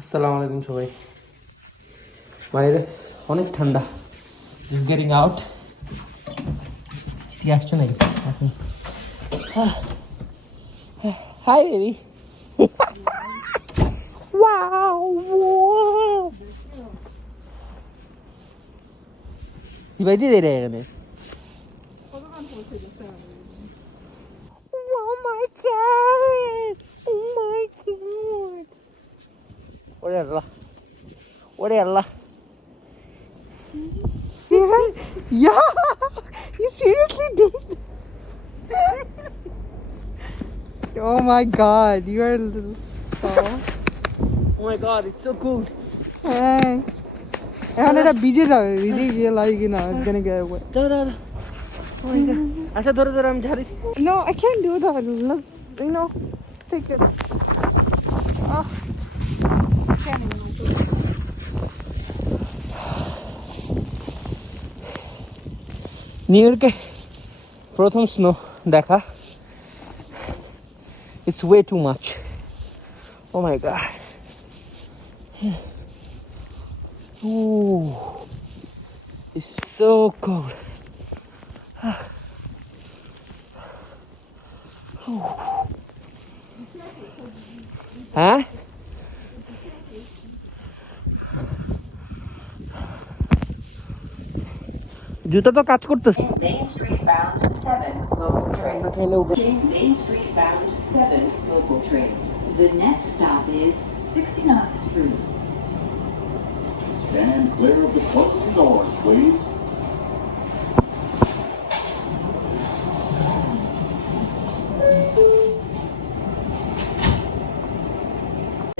আসসালামু আলাইকুম সবাই। বাইরে অনেক ঠান্ডা। Just getting out. কি আসছে নাকি এখন? Hi baby. ওয়াও কি বাইদি দে রে এখানে? Oh my god! Oh my god! ওরে আল্লাহ, ওরে আল্লাহ। Yeah, you seriously did. Oh my god, you are so. Oh my god, it's so cool. হ্যাঁ এখন এটা ভিজে যাবে, ভিজে গিয়ে লাগে কিনা gonna get wet. দাদা oh my god, আচ্ছা ধরে ধরে আমি ঝাড়ি। No, I can't do that. Let's, take it. Oh, can't even open it. New ইয়র্কে প্রথম স্নো দেখা। It's way too much. Oh my god. Ooh, it's so cold. হ্যাঁ জুতা তো কাজ করতেছে। Main Street bound 7 local train. Main Street bound 7 local train. The next stop is 69th Street. Stand clear of the closing doors, please.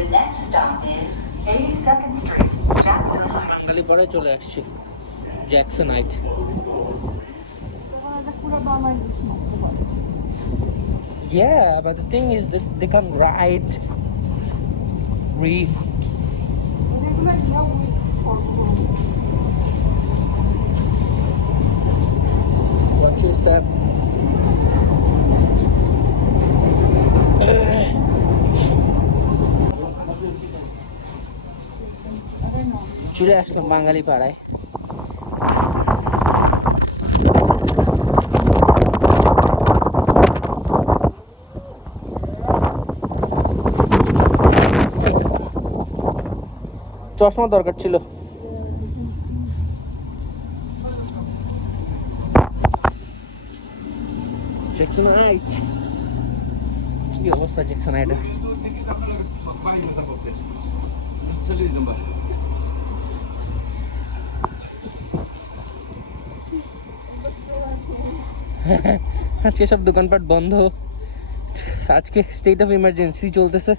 The next stop is 82nd Street, Jacksonville. বাঙালি পরে চলে আসছে জ্যাকসনাইট। Yeah, but the thing is that they can ride watch your step. চলে আসলাম বাঙালি পাড়ায়। চশমা দরকার ছিল। জ্যাকসনাইট, কি অবস্থা জ্যাকসনাইটের? আজকে সব দোকানপাট বন্ধ। আজকে স্টেট অফ ইমার্জেন্সি চলতেছে।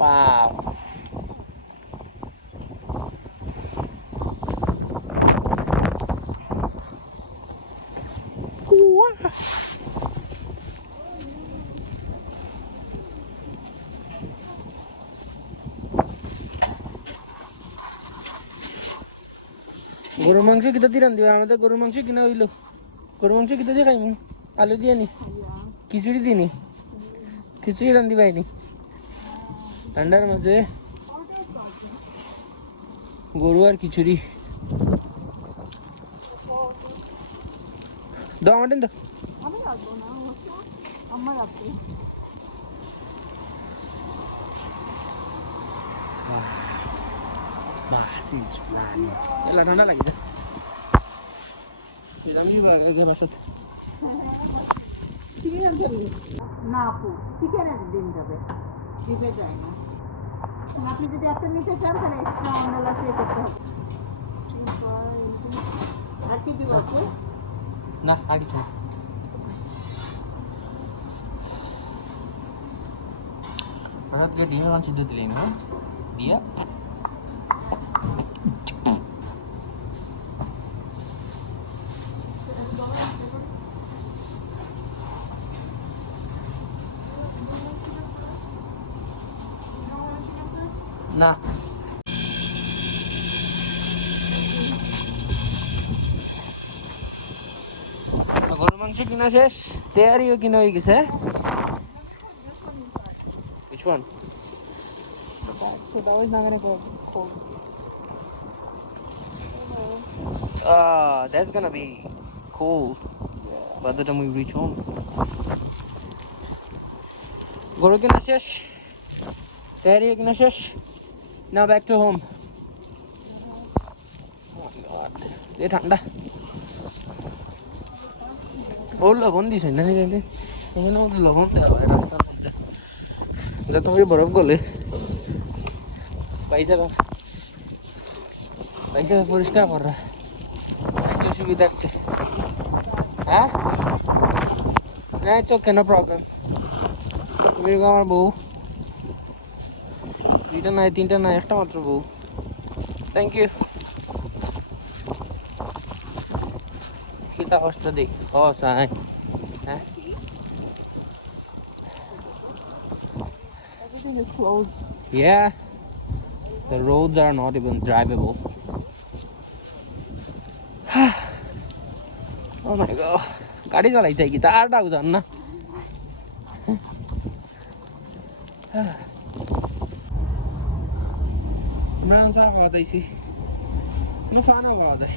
Wow. গরুর মাংস কিতা দিয়ে রান্ধিবা? আমাদের গরুর মাংস কিনা হইলো। গরুর মাংস কিতা দিয়ে খাইমু? আলু দিয়ে নি, খিচুড়ি দিনি, খিচুড়ি রান্ধিবাইনি ঠান্ডার মাঝে। গরু আর খিচুড়ি দাও আমার দাও। এলা ঠান্ডা লাগে না আপু, চিকেনের ডিম যাবে, ডিমে যায় না। আপনি যদি একটা নিতে চান তাহলে এক্সট্রা অন্যলা পে করতে হবে। আর কি দিব আপু? না আর কিছু না। হঠাৎ করে ডিমের মাংস দিয়ে দিলেন না দিয়া। না গরুর মাংস কিনা শেষ তেয়ারিও কিনা হয়ে গেছে Which one? So that was not gonna go cold. That's gonna be cool by the time we reach home. Guru kina shesh. Terry kina shesh. Now back to home. Oh my god. They thanda. Oh, labon di sen na ni kente. Ekhane mujhe labon de hoy rastar moddhe. Eta to hoye borof gole. Paisa poriskar kor raha. Ekটু সুবিধার্থে হ্যাঁ না it's okay no problem তুমি আমার বউ দুইটা নাই তিনটা নাই একটা মাত্র বউ থ্যাংক ইউ কিতা কষ্ট দেই ও সাই হ্যাঁ Everything is closed. yeah the roads are not even drivable oh my god গাড়ি চালাইতে কি তার ডাক জান না না চা খাওয়া দাইছি কোনো ফানা পাওয়া যায়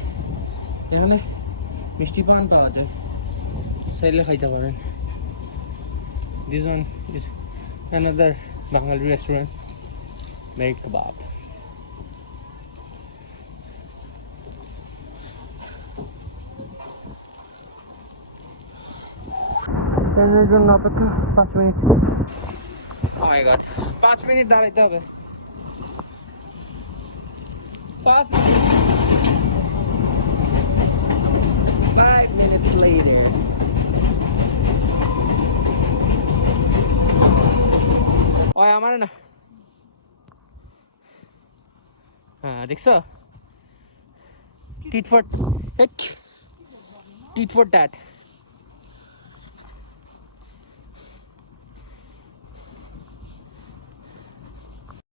এখানে মিষ্টি পান পাওয়া যায় চাইলে খাইতে পারেন this one is another Bengali restaurant made kebab ট্রেনের জন্য অপেক্ষা 5 মিনিট ও মাই গড 5 মিনিট দাঁড়াইতে হবে 5 minutes later ওই আমার না হ্যাঁ দেখছো tit for tit for tat